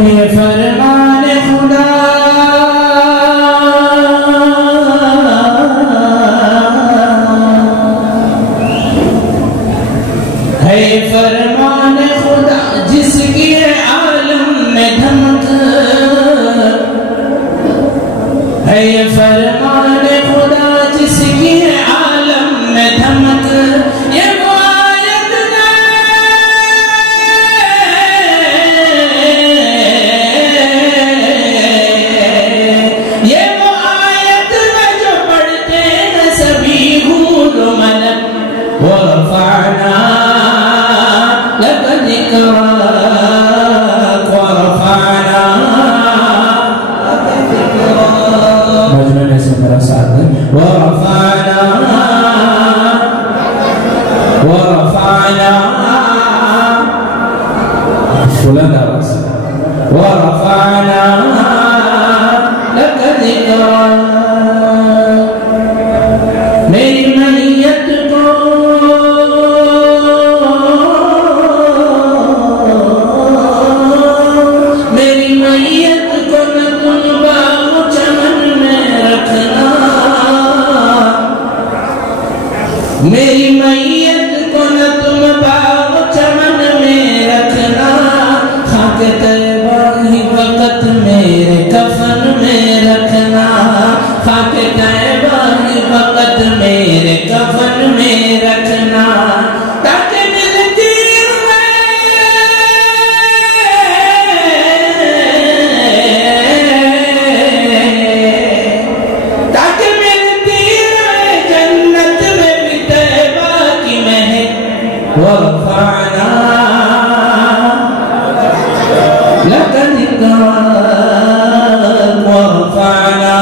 ہے فرمان خدا ہے فرمان خدا جس کی عالم میں دھمک ہے فرمان خدا جس کی عالم میں دھمک یہ آیت میں جو پڑھتے ہیں سبھی حور و ملک ورفعنا لك ذكرك ورفعنا لك ذكرك مجنون ایسے میرا ساتھ ہے ورفعنا بلند آواز ورفعنا لك ذكرك میری میت کو میری میت کو نہ تم باغ چمن میں رکھنا خاک طیبہ ہی وقت میرے کفن میں رکھنا خاک طیبہ ہی وقت میرے کفن میں رکھنا تاکہ ملتی ورفعنا لك ذكرك ورفعنا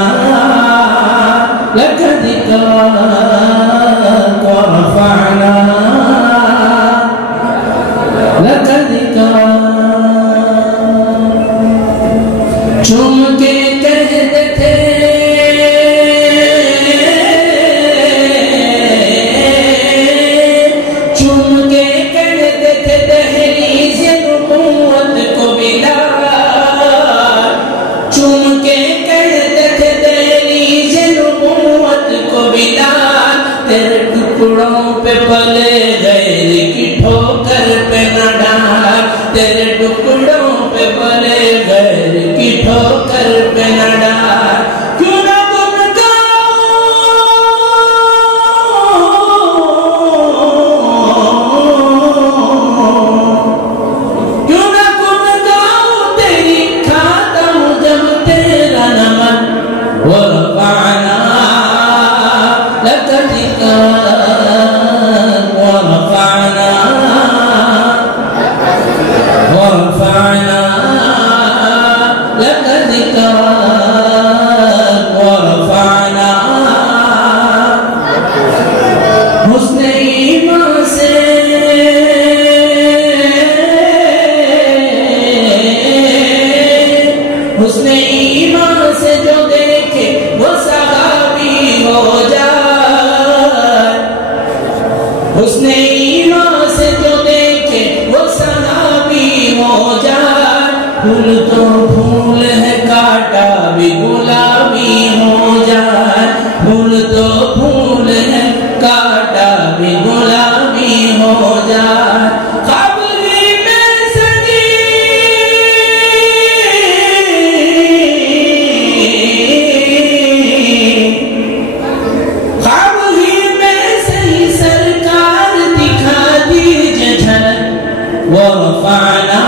لك ذكرك ورفعنا لك ذكرك چوم کے کہتے تھے تیرے ٹکڑوں پہ پلے غیر کی ٹھوکر پہ نہ ڈال تیرے ٹکڑوں پہ پلے غیر کی ٹھوکر پہ نہ ڈال کیوں نہ گم گاؤں تیری کھاتا ہوں جب تیرا نمن ورفعنا لك ذكرك ورفعنا لك ذكرك ورفعنا حسن ایمان سے حسن ایمان سے جو دیکھے وہ صحابی ہو جائے حسن ایمان سے جو دیکھے وہ صحابی ہو جائے پھول تو پھول ہے کاٹا بھی گلابی ہو جائے پھول تو پھول ہے کاٹا بھی گلابی ہو جائے قبری میں سجی ورفعنا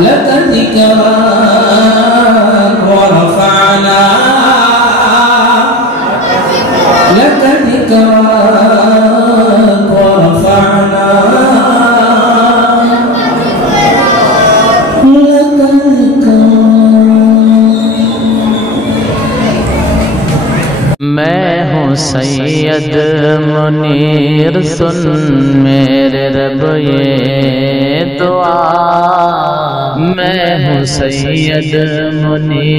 لك ذكرك ورفعنا لك ذكرك ورفعنا لك ذكرك میں ہوں سید منیر سن میرے رب یہ دعا میں ہوں سید منیر